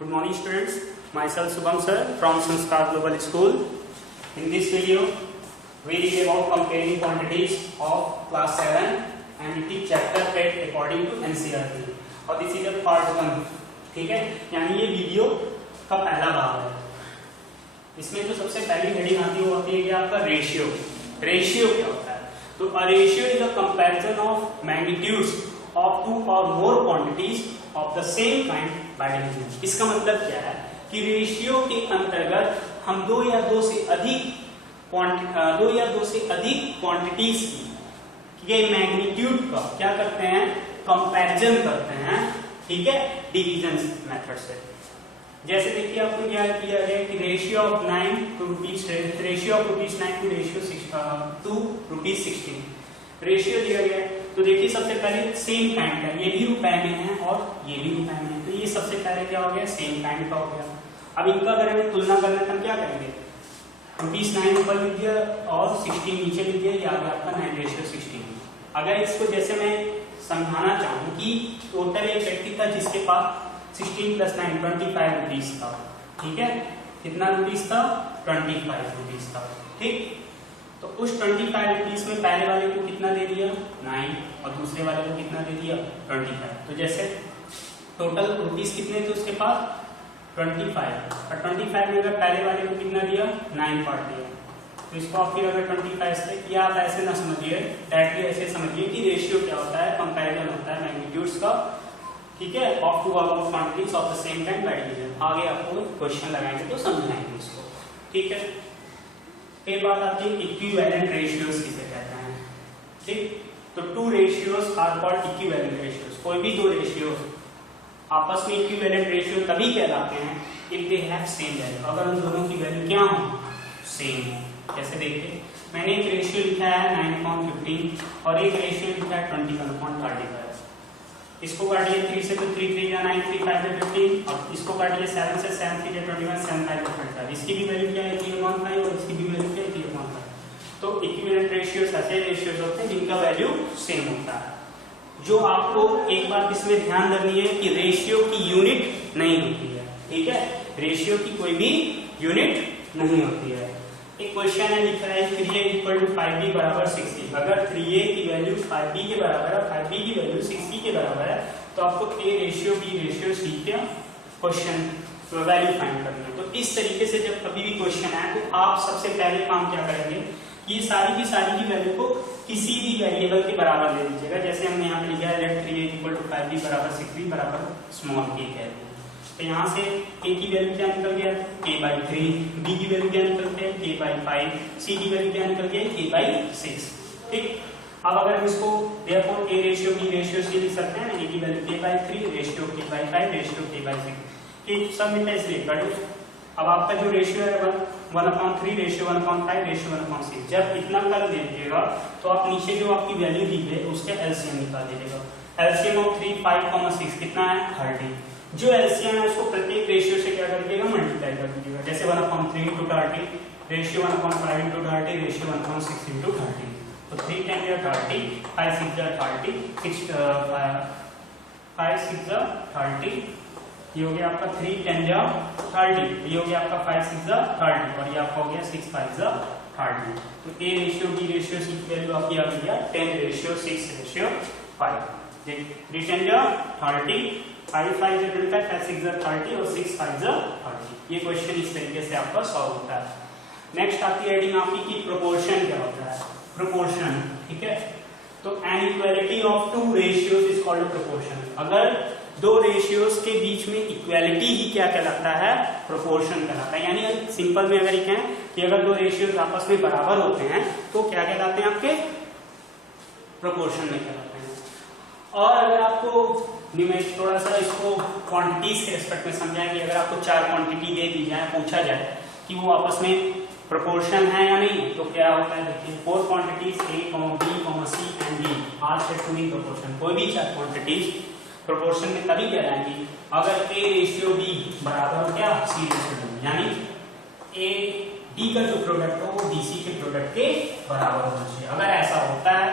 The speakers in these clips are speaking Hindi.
Good morning students, myself Subham sir from Sanskar Global School. In this video, we read about comparing quantities of class 7 and it is chapter 8 according to NCERT. और this is a part 1, ठीक है, यानी ये वीडियो का पहला भाग है। इसमें जो सबसे पहली हेडिंग आती है वो होती है कि आपका रेशियो। रेशियो क्या होता है? तो a ratio is a comparison of magnitudes of two और more quantities of the same kind by division. इसका मतलब क्या है कि रेशियो के अंतर्गत हम दो या दो से अधिक क्वांटिटीज के मैग्नीट्यूड का क्या करते हैं, कंपैरिजन करते हैं, ठीक है, डिवीजन मेथड से। जैसे देखिए आपको क्या किया गया कि ratio of 9 to ratio of ₹9 to ratio to ₹16 ratio दिया गया। तो देखिए सबसे पहले सेम काइंड का, ये भी रुपए में है और ये भी रुपए में है, तो ये सबसे पहले क्या हो गया, सेम काइंड का हो गया। अब इनका अगर हमें तुलना करना है तो क्या करेंगे, ₹9 ऊपर लिख दिया और 16 नीचे लिख दिया, ये आ गया आपका 9:16। अगर इसको जैसे मैं समझाना चाहूँ कि टोटल एक व्यक्ति था जिसके पास 16 + 9 ₹25 था, ठीक है, कितना रुपीस था, ₹25 था, ठीक। तो उस ₹25 में पहले वाले को कितना दे दिया, 9, और दूसरे वाले को कितना दे दिया, 25। तो जैसे टोटल रुपीस कितने थे उसके पास, 25, और 25 में अगर पहले वाले को कितना दिया, 9 काट दिया। तो इसको आप फिर अगर 25 से किया, आप ऐसे ना समझिए, डायरेक्टली ऐसे समझिए कि रेशियो क्या होता है, कंपैरिजन होता है मैग्नीट्यूड्स का, ठीक है, ऑफ टू और quantities of the same kind by division. आगे आपको क्वेश्चन लगाएंगे तो समझाएंगे इसको, ठीक है। फिर बात आती है इक्विवेलेंट रेशियोज किसे कहते हैं, ठीक। तो two ratios are called equivalent ratios. कोई भी दो रेशियो आपस में इक्विवेलेंट रेशियो तभी कहलाते हैं if they have same value, अगर उन दोनों की वैल्यू क्या हो, सेम हो। जैसे देखिए मैंने एक रेशियो लिखा है 9:15 और एक रेशियो लिखा है 21:35। इसको काटिए 3 से तो 3 3 या 9, 3 5 15, और इसको काटिए 7 से 7 3 21, 7 5 25। इसकी भी वैल्यू क्या है, 3/5, और इसकी भी वैल्यू क्या है, 3/5। तो इक्विवेलेंट रेशियोज ऐसे रेशियोज होते हैं जिनका वैल्यू सेम होता है। जो आपको एक बात इसमें ध्यान रखनी है कि रेशियो की यूनिट नहीं होती है, ठीक है, रेशियो की कोई भी यूनिट नहीं होती है। एक क्वेश्चन है, लिखा है 3a = 5b = 6c। अगर 3a की वैल्यू 5b के बराबर है, 5b की वैल्यू 6c के बराबर है, तो आपको a ratio b ratio c का क्वेश्चन वैल्यू फाइंड करनी है। तो इस तरीके से जब कभी भी क्वेश्चन आए तो आप सबसे पहले काम क्या करेंगे, ये सारी की वैल्यू को किसी भी वेरिएबल के बराबर ले लीजिएगा। जैसे हमने यहाँ पे लिखा है 3a = 5b = 6b = small k है। तो यहाँ से a की वैल्यू क्या निकल गया, k/3, b की वैल्यू क्या निकल गया, k/5, c की वैल्यू क्या निकल गया, k/6, ठीक। अब अगर हम इसको therefore a ratio b ratio c लिख सकते हैं, a की value k/3 ratio k/5 ratio k/6, कि सब मिलता है इसलिए कट। अब आपका जो रेशियो है 1/3 रेशियो 1/5 रेशियो 1/6। जब इतना कर दीजिएगा तो आप नीचे जो आपकी वैल्यू दी है उसका एलसीएम निकाल दीजिएगा। एलसीएम ऑफ 3, 5, 6 कितना है, 30। जो एलसीएम है उसको प्रत्येक रेशियो से क्या कर दीजिएगा, मल्टीप्लाई कर दीजिएगा। जैसे 1/3 × 30 रेशियो 1/5 × 30 रेशियो 1/6 × 30। तो 3 × 30, 5 × 6 = 30, 5 × 6 = 30, ये हो गया आपका 3 × 30, ये हो गया आपका 5 × 6 = 30, और ये आपका हो गया 6 × 5 = 30। तो a ratio b ratio c की वैल्यू आपकी आ गई है 10:6:5। 3 × 30, 5 × 5 = 25, 5 × 6 = 30 और 6 × 5 = 30। ये क्वेश्चन इस तरीके से आपका सॉल्व होता है। नेक्स्ट आती है हेडिंग आपकी कि प्रोपोर्शन क्या होता है, प्रोपोर्शन, ठीक है। तो an equality of two ratios is called proportion. अगर दो रेशियोज के बीच में इक्वालिटी ही क्या कहलाता है, प्रोपोर्शन कहलाता है। यानी सिंपल में अगर कहें कि अगर दो रेशियोज आपस में बराबर होते हैं तो क्या कहलाते हैं, आपके प्रोपोर्शन में कहलाते हैं। और अगर आपको थोड़ा सा इसको क्वांटिटीज के रेस्पेक्ट में समझाएं कि अगर आपको 4 क्वांटिटी दे दी जाए, पूछा जाए कि वो आपस में प्रोपोर्शन है या नहीं, तो क्या होता है, देखिए 4 quantities a, b, c and d are said to be proportion. कोई भी 4 क्वांटिटीज प्रोपोर्शन में तभी कहलाएंगी अगर a रेशियो b बराबर हो क्या, c रेशियो d, यानी a d का जो प्रोडक्ट हो वो bc के प्रोडक्ट के बराबर होना चाहिए। अगर ऐसा होता है,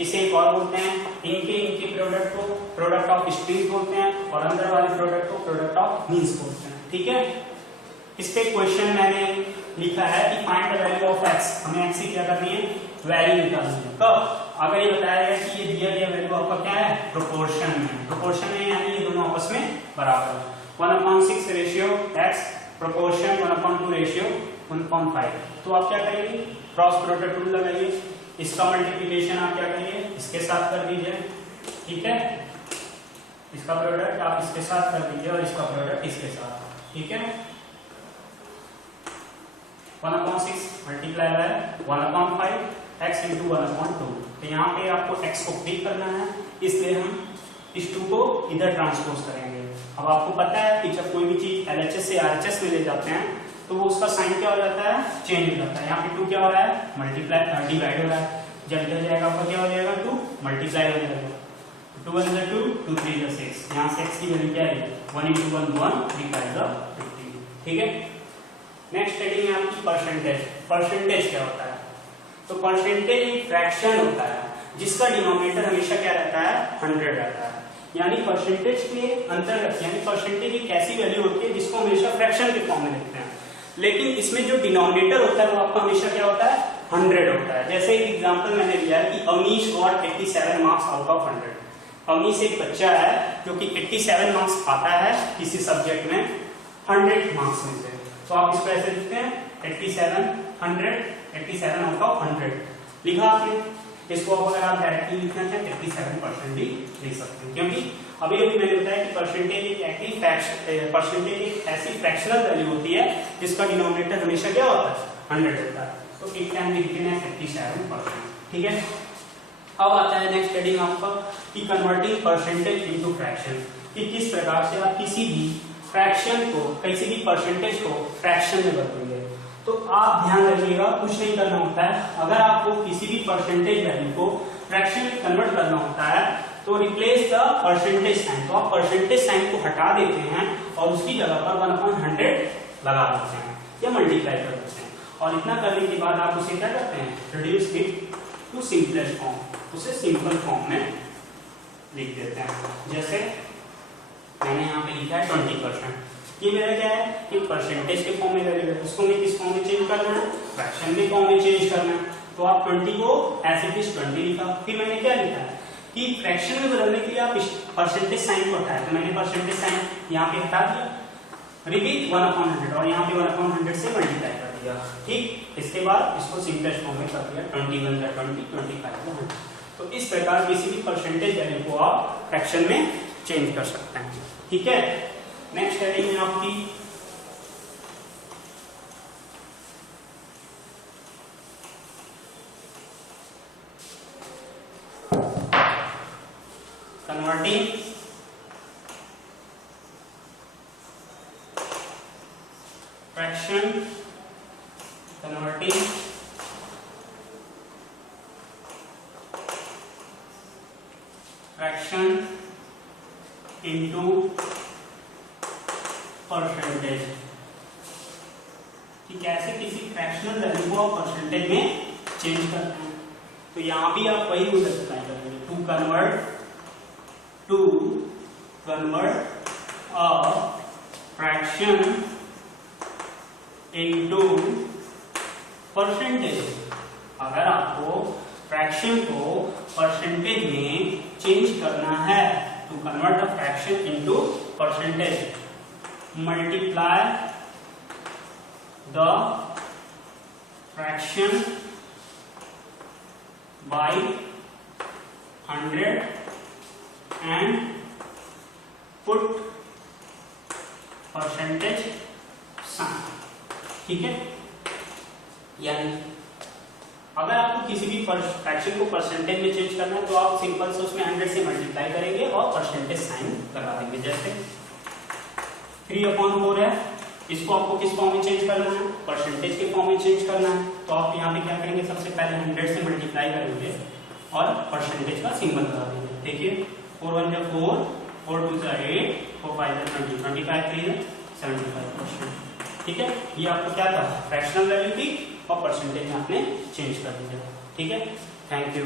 इसे एक और बोलते हैं इनके प्रोडक्ट को प्रोडक्ट ऑफ स्ट्रिंग बोलते हैं और अंदर वाले प्रोडक्ट को प्रोडक्ट ऑफ मीन्स बोलते हैं। ठीक है, इस पे क्वेश्चन मैंने लिखा है कि find the value of x, हमें x की क्या करनी है, वैल्यू निकालनी है। कब, अगर ये बताया गया कि ये दिया गया वैल्यू आपका क्या है, प्रोपोर्शन में, प्रोपोर्शन में यानी ये दोनों आपस में बराबर है। 1/6 रेशियो x प्रोपोर्शन 1/2 रेशियो 1/5। तो आप क्या करेंगे, क्रॉस प्रोडक्ट रूल लगाइए, इसका मल्टीप्लिकेशन आप क्या करिए, इसके साथ कर दीजिए। ठीक है, इसका प्रोडक्ट आप इसके साथ कर दीजिए और इसका प्रोडक्ट इसके साथ। ठीक है, 1/6 मल्टीप्लाई बाय 1/5 x इंटू 1/2। तो यहाँ पे आपको x को फ्री करना है, इसलिए हम इस 2 को इधर ट्रांसपोज करेंगे। अब आपको पता है कि जब कोई भी चीज LHS से RHS में ले जाते हैं तो वो उसका साइन क्या हो जाता है, चेंज हो जाता है। यहाँ पे 2 क्या हो रहा है, मल्टीप्लाई डिवाइड हो रहा है, जब इधर जाएगा आपका क्या हो जाएगा, 2 मल्टीप्लाई हो जाएगा। 2 1 is 2, 2 3 is 6। यहाँ से x की वैल्यू क्या है, 1 × 1 1, 3 5 15। ठीक है, नेक्स्ट हेडिंग है आपकी परसेंटेज। परसेंटेज क्या होता है, तो परसेंटेज एक फ्रैक्शन होता है जिसका डिनोमिनेटर हमेशा क्या रहता है, 100 रहता है। यानी परसेंटेज के अंतर्गत, यानी परसेंटेज एक ऐसी वैल्यू होती है जिसको हमेशा फ्रैक्शन के फॉर्म में लिखते हैं, लेकिन इसमें जो डिनोमिनेटर होता है वो आपका हमेशा क्या होता है, 100 होता है। जैसे एक एग्जांपल मैंने लिया है कि Avneesh got 87 marks out of 100। Avneesh एक बच्चा है जो कि 87 मार्क्स आता है किसी सब्जेक्ट में 100 मार्क्स में से। तो आप इसको ऐसे लिखते हैं 87 आउट ऑफ 100 लिखा आपने। इसको अगर आप डायरेक्टली लिखना चाहें 87% भी लिख सकते हैं, क्योंकि अभी मैंने बताया कि परसेंटेज एक ऐसी फ्रैक्शनल वैल्यू होती है जिसका डिनोमिनेटर हमेशा क्या होता है, 100 होता है। तो it can be written as 87%। ठीक है, अब आता है नेक्स्ट हेडिंग आपका कि कन्वर्टिंग परसेंटेज इनटू फ्रैक्शन, कि किस प्रकार से आप किसी भी फ्रैक्शन को, किसी भी परसेंटेज को फ्रैक्शन में बदलेंगे। तो आप ध्यान रखिएगा, कुछ नहीं करना होता है। अगर आपको किसी भी परसेंटेज वैल्यू को फ्रैक्शन में कन्वर्ट करना होता है तो रिप्लेस द परसेंटेज साइन, तो आप परसेंटेज साइन को हटा देते हैं और उसकी जगह पर 1/100 लगा देते हैं या मल्टीप्लाई कर देते हैं, और इतना करने के बाद आप उसे क्या करते हैं, reduce it to simplest form, उसे सिंपल फॉर्म में लिख देते हैं। जैसे मैंने यहाँ पे लिखा है 20%, ये मेरा क्या है, कि परसेंटेज के फॉर्म में वैल्यू है, उसको मैं किस फॉर्म में चेंज करना है, फ्रैक्शन में फॉर्म में चेंज करना है। तो आप 20 को एज इट इज 20 लिखा। फिर मैंने क्या लिखा है कि फ्रैक्शन में बदलने के लिए आप परसेंटेज साइन को हटाया, तो मैंने परसेंटेज साइन यहाँ पे हटा दिया, रिपीट 1/100 और यहाँ पे 1/100 से मल्टीप्लाई कर दिया। ठीक, इसके बाद इसको सिंपलेस्ट फॉर्म में कर दिया, 21 × 20, 25 × 100। तो इस प्रकार किसी भी परसेंटेज वैल्यू को आप फ्रैक्शन में चेंज कर सकते हैं। ठीक है, नेक्स्ट हेडिंग है आपकी converting fraction, converting fraction into percentage, कि कैसे किसी फ्रैक्शनल वैल्यू को आप परसेंटेज में चेंज करते हैं। तो यहां भी आप वही रूल अप्लाई करेंगे, to convert a fraction into percentage. अगर आपको फ्रैक्शन को परसेंटेज में चेंज करना है, to convert a fraction into percentage, multiply the fraction by 100 and put percentage sign। ठीक है, यानी अगर आपको किसी भी फ्रैक्शन को परसेंटेज में चेंज करना है तो आप सिंपल से उसमें 100 से मल्टीप्लाई करेंगे और परसेंटेज साइन लगा देंगे। जैसे 3/4 है, इसको आपको किस फॉर्म में चेंज करना है, परसेंटेज के फॉर्म में चेंज करना है। तो आप यहाँ पे क्या करेंगे, सबसे पहले 100 से मल्टीप्लाई करेंगे और परसेंटेज का सिंबल लगा देंगे। देखिए 4 1 = 4, 4 2 = 8, 4 5 = 20, 25 3 = 75%। ठीक है, ये आपको क्या था, फ्रैक्शनल वैल्यू थी और परसेंटेज में आपने चेंज कर दिया। ठीक है, थैंक यू।